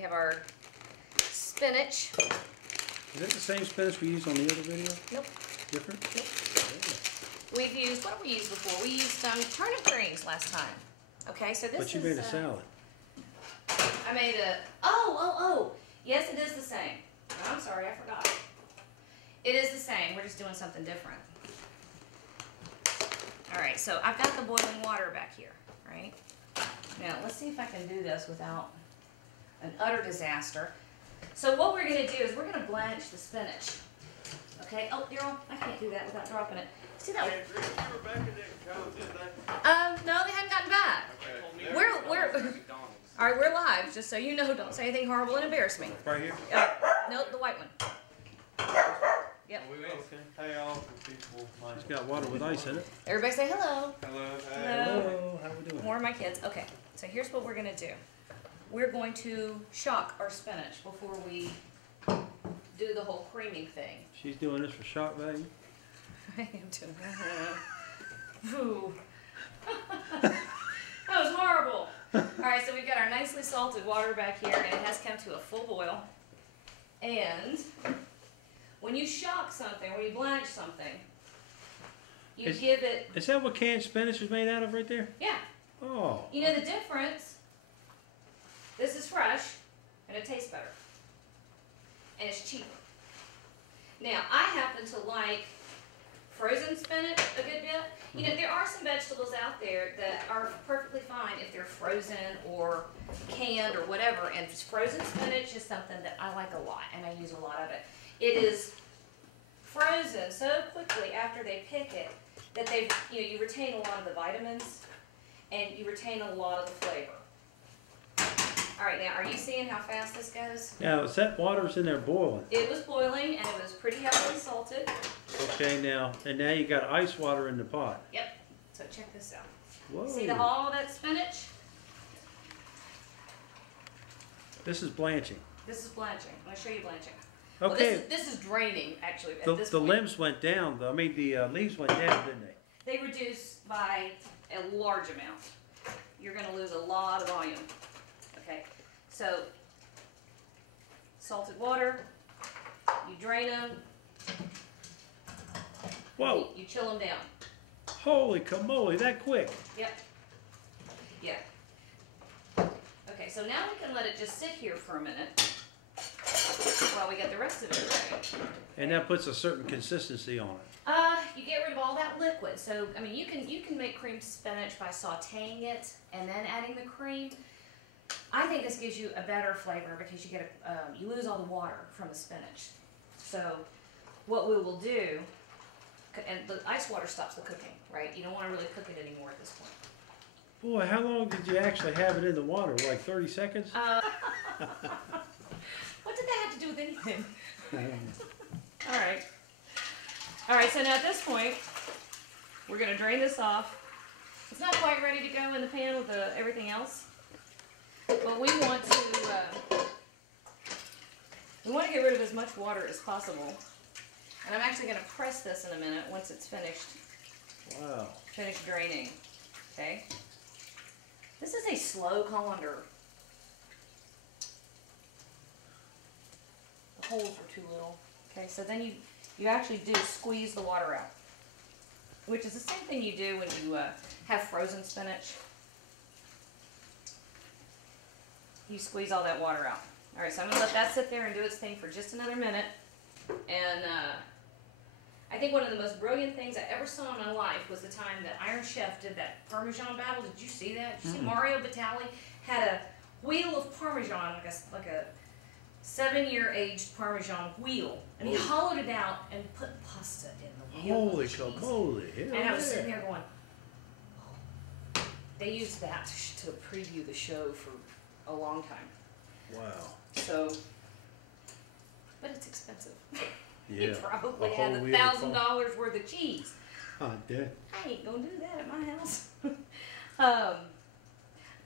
we have our spinach. Is that the same spinach we used on the other video? Nope. Different? Nope. We've used, what did we use before? We used turnip greens last time. Okay, so this is... But you made a salad. I made a... Oh. Yes, it is the same. Oh, I'm sorry, I forgot. It is the same. We're just doing something different. All right, so I've got the boiling water back here, right? Now, let's see if I can do this without an utter disaster. So what we're going to do is we're going to blanch the spinach. Okay? Oh, Daryl, I can't do that without dropping it. See that? No, they hadn't gotten back. Okay. All right, we're live, just so you know. Don't say anything horrible and embarrass me. Right here? Nope, the white one. Yep. Okay. Hey, all the people. It's got water with ice in it. Everybody say hello. Hello. Hello. How we doing? More of my kids. Okay, so here's what we're going to do. We're going to shock our spinach before we do the whole creaming thing. She's doing this for shock value? I am too. Ooh. That was horrible. Alright, so we've got our nicely salted water back here, and it has come to a full boil. And when you shock something, when you blanch something, you give it... Is that what canned spinach is made out of right there? Yeah. Oh. You know the difference? This is fresh, and it tastes better. And it's cheaper. Now, I happen to like frozen spinach a good bit. You know, there are some vegetables out there that are perfectly fine if they're frozen or canned or whatever, and frozen spinach is something that I like a lot, and I use a lot of it. It is frozen so quickly after they pick it that you retain a lot of the vitamins and you retain a lot of the flavor. All right, now, are you seeing how fast this goes? Now, is that water's in there boiling? It was boiling, and it was pretty heavily salted. Okay, now you got ice water in the pot. Yep. So check this out. Whoa. See all of that spinach? This is blanching. This is blanching. I'm going to show you blanching. Okay. Well, this is draining, actually, at this the point. limbs went down, though. I mean, the leaves went down, didn't they? They reduced by a large amount. You're going to lose a lot of volume. Okay, so salted water, you drain them. Whoa! You chill them down. Holy camole, that quick! Yep. Yeah. Okay, so now we can let it just sit here for a minute while we get the rest of it ready. And that puts a certain consistency on it. You get rid of all that liquid. So I mean, you can make creamed spinach by sautéing it and then adding the cream. I think this gives you a better flavor because you get you lose all the water from the spinach. So what we will do, and the ice water stops the cooking, right? You don't want to really cook it anymore at this point. Boy, how long did you actually have it in the water? Like 30 seconds? What did that have to do with anything? All right. All right, so now at this point, we're going to drain this off. It's not quite ready to go in the pan with everything else. But we want to get rid of as much water as possible. And I'm actually going to press this in a minute once it's finished. Wow. Finished draining. Okay. This is a slow colander. The holes are too little. Okay, so then you actually do squeeze the water out, which is the same thing you do when you have frozen spinach. You squeeze all that water out. All right, so I'm going to let that sit there and do its thing for just another minute. And I think one of the most brilliant things I ever saw in my life was the time that Iron Chef did that Parmesan battle. Did you see that? Did you see Mario Batali had a wheel of Parmesan, like a 7-year aged Parmesan wheel. And he hollowed it out and put pasta in the wheel. Holy camole. And I was sitting there going, oh. They used that to preview the show for a long time. Wow. So, but it's expensive. Yeah. You probably had $1,000 worth of cheese. I did. I ain't gonna do that at my house.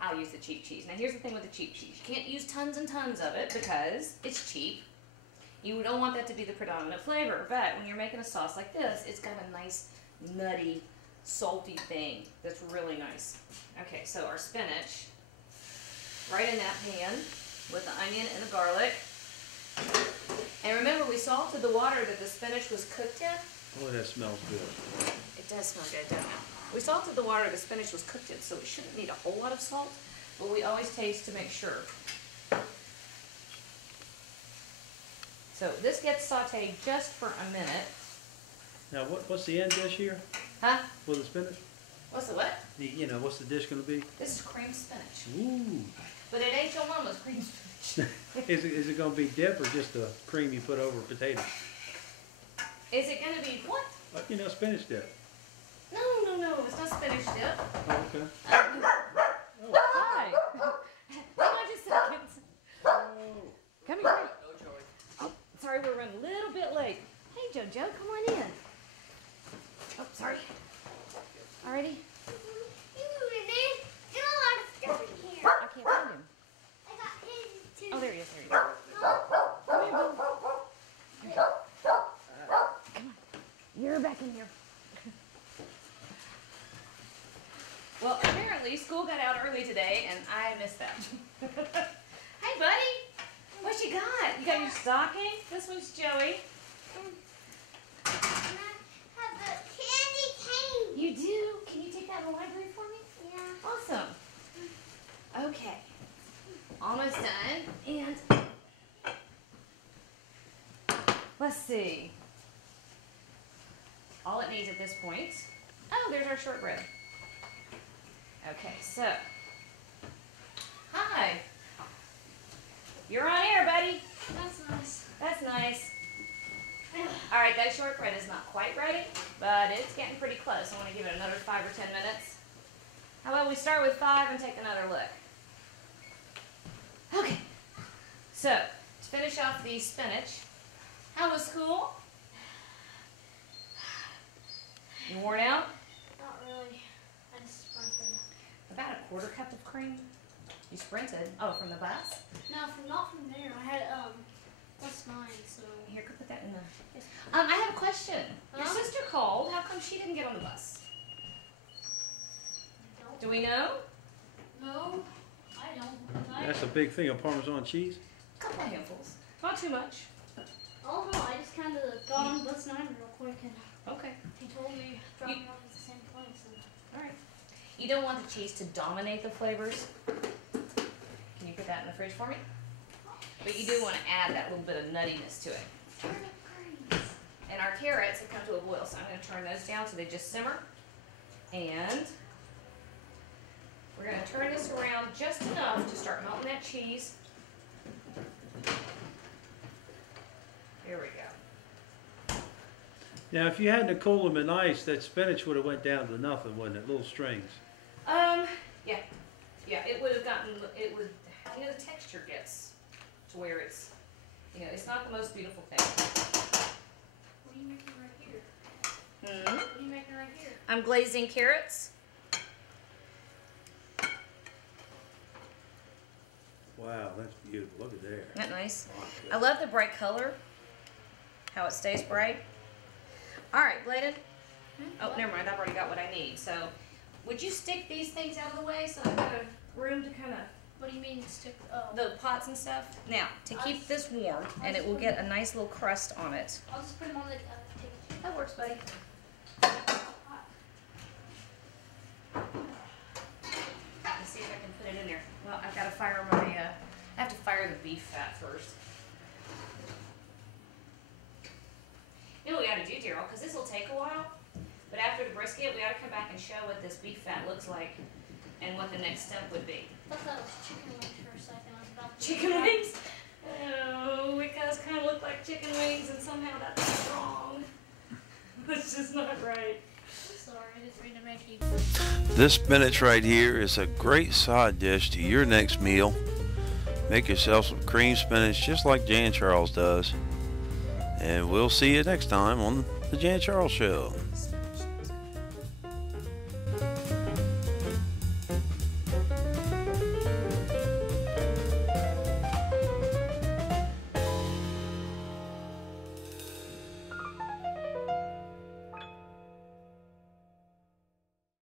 I'll use the cheap cheese. Now here's the thing with the cheap cheese. You can't use tons and tons of it because it's cheap. You don't want that to be the predominant flavor, but when you're making a sauce like this, it's got a nice, nutty, salty thing that's really nice. Okay, so our spinach, right in that pan. with the onion and the garlic. And remember, we salted the water that the spinach was cooked in. Oh, that smells good. It does smell good, doesn't it? We salted the water the spinach was cooked in, so it shouldn't need a whole lot of salt, but we always taste to make sure. So this gets sauteed just for a minute. Now, what's the end dish here? Huh? For the spinach? What's the what? What's the dish going to be? This is cream spinach. Ooh. But it ain't your mama's cream spinach. Is it going to be dip or just the cream you put over potatoes? Is it going to be what? Spinach dip. No, it's not spinach dip. Oh, okay. Hi. Hang on just a second. Oh. Come here. Oh, sorry, we're running a little bit late. Hey, JoJo, come on in. Oh, sorry. Alrighty. I can't find him. Oh, there he is. There he is. Come here, boo. Come on. You're back in here. Well, apparently school got out early today, and I missed that. Hey, buddy. What you got? You got your stocking? This one's Joey. You do? Can you take that in the library for me? Yeah. Awesome. Okay. Almost done. And let's see. All it needs at this point. Oh, there's our shortbread. Okay, so. Hi. You're on air, buddy. That's nice. That's nice. All right, that shortbread is not quite ready, but it's getting pretty close. I want to give it another 5 or 10 minutes. How about we start with 5 and take another look? Okay. So, to finish off the spinach, how was school? You worn out? Not really. I just sprinted. About a quarter cup of cream. You sprinted. Oh, from the bus? No, not from there. I had +9, so. Here, could put that in the. I have a question. Your Huh? sister called. How come she didn't get on the bus? Do we know? No, I don't. That's a big thing of Parmesan cheese. A couple of handfuls. Not too much. Oh no, I just kind of got on +9 real quick, and Okay. he told me drop me off at the same place. And All right. You don't want the cheese to dominate the flavors. Can you put that in the fridge for me? But you do want to add that little bit of nuttiness to it. And our carrots have come to a boil, so I'm going to turn those down so they just simmer. And we're going to turn this around just enough to start melting that cheese. Here we go. Now, if you had to cool them in ice, that spinach would have went down to nothing, wouldn't it? Little strings. Yeah. Yeah, it would have gotten, it would, the texture gets to where it's, it's not the most beautiful thing. what are you making right here? Hmm? What are you making right here? I'm glazing carrots. Wow, that's beautiful. Look at there. Isn't that nice? Oh, I love the bright color, how it stays bright. All right, Bladen. Oh, never mind. I've already got what I need. So, would you stick these things out of the way so I've got a room to kind of What do you mean stick? Oh, the pots and stuff? Now, to keep this warm, and it will get a nice little crust on it. I'll just put them on the table. That works, buddy. Let's see if I can put it in there. Well, I've got to fire my, I have to fire the beef fat first. You know what we got to do, Daryl, because this will take a while. But after the brisket, we got to come back and show what this beef fat looks like and what the next step would be. I thought that was chicken wings for a second. I was about to Chicken wings? Oh, it does kind of look like chicken wings, and somehow that's wrong. That's just not right. Sorry, I didn't mean to make you. This spinach right here is a great side dish to your next meal. Make yourself some cream spinach just like Jan Charles does. And we'll see you next time on the Jan Charles Show.